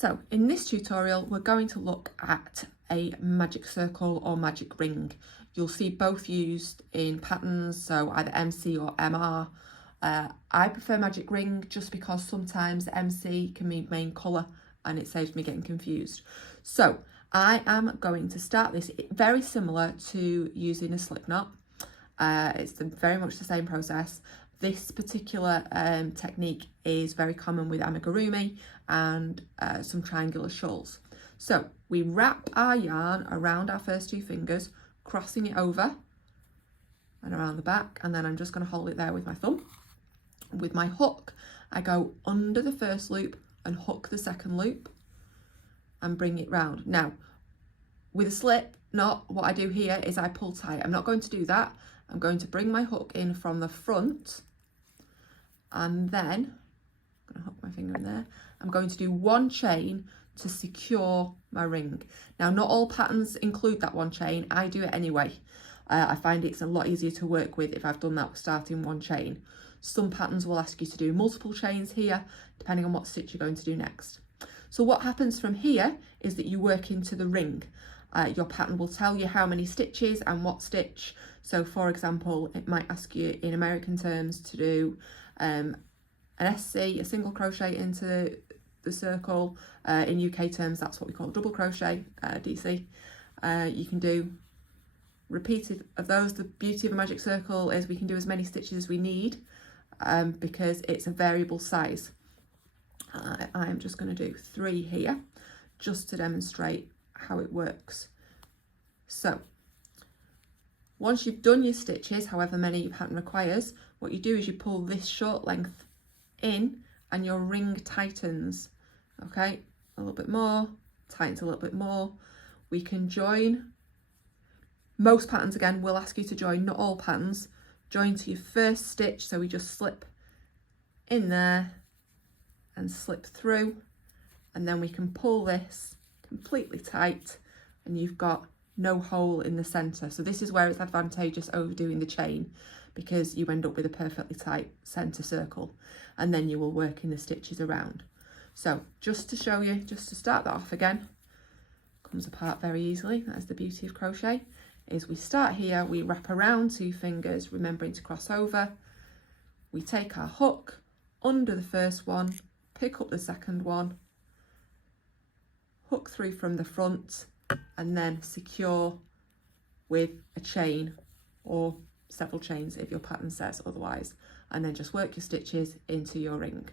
So in this tutorial, we're going to look at a magic circle or magic ring. You'll see both used in patterns, so either MC or MR. I prefer magic ring just because sometimes MC can mean main colour and it saves me getting confused. So I am going to start this very similar to using a slip knot. It's very much the same process. This particular technique is very common with amigurumi and some triangular shawls. So we wrap our yarn around our first two fingers, crossing it over and around the back, and then I'm just going to hold it there with my thumb. With my hook, I go under the first loop and hook the second loop and bring it round. Now, with a slip knot, what I do here is I pull tight. I'm not going to do that. I'm going to bring my hook in from the front, and then I'm going to hook my finger in there. I'm going to do one chain to secure my ring. Now, not all patterns include that one chain. I do it anyway. I find it's a lot easier to work with if I've done that starting one chain. Some patterns will ask you to do multiple chains here, depending on what stitch you're going to do next. So what happens from here is that you work into the ring. Your pattern will tell you how many stitches and what stitch. So for example, it might ask you in American terms to do an SC, a single crochet into the circle. In UK terms, that's what we call double crochet, DC. You can do repeated of those. The beauty of a magic circle is we can do as many stitches as we need because it's a variable size. I'm just going to do 3 here just to demonstrate how it works. So once you've done your stitches, however many your pattern requires, what you do is you pull this short length in and your ring tightens. Okay, a little bit more, tightens a little bit more. We can join. Most patterns again will ask you to join, not all patterns. Join to your first stitch, so we just slip in there and slip through, and then we can pull this completely tight and you've got no hole in the center. So this is where it's advantageous over doing the chain, because you end up with a perfectly tight center circle, and then you will work in the stitches around. So just to show you, just to start that off again, comes apart very easily. That's the beauty of crochet, is we start here, we wrap around 2 fingers, remembering to cross over. We take our hook under the first one, pick up the second one, hook through from the front, and then secure with a chain or several chains if your pattern says otherwise, and then just work your stitches into your ring.